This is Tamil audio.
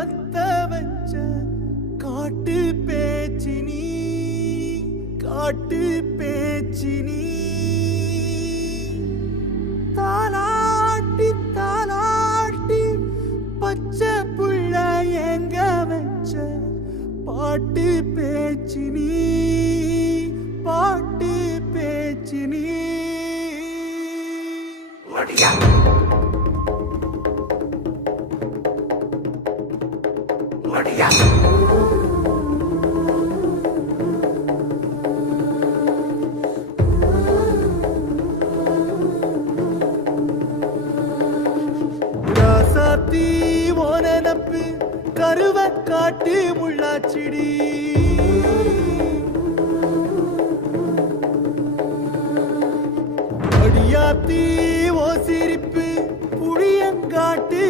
பத்த வச்ச காட்டு பேச்சினி காட்டு பேச்சினி தாலாட்டி தாலாட்டி பச்சை புள்ள எங்க வச்ச பாட்டு பேச்சினி பாட்டு பேச்சினி ராசாத்தி ஓனப்பு கருவ காட்டு முள்ளாச்சிடி அடியாத்தி ஓ சிரிப்பு புளியங்காட்டு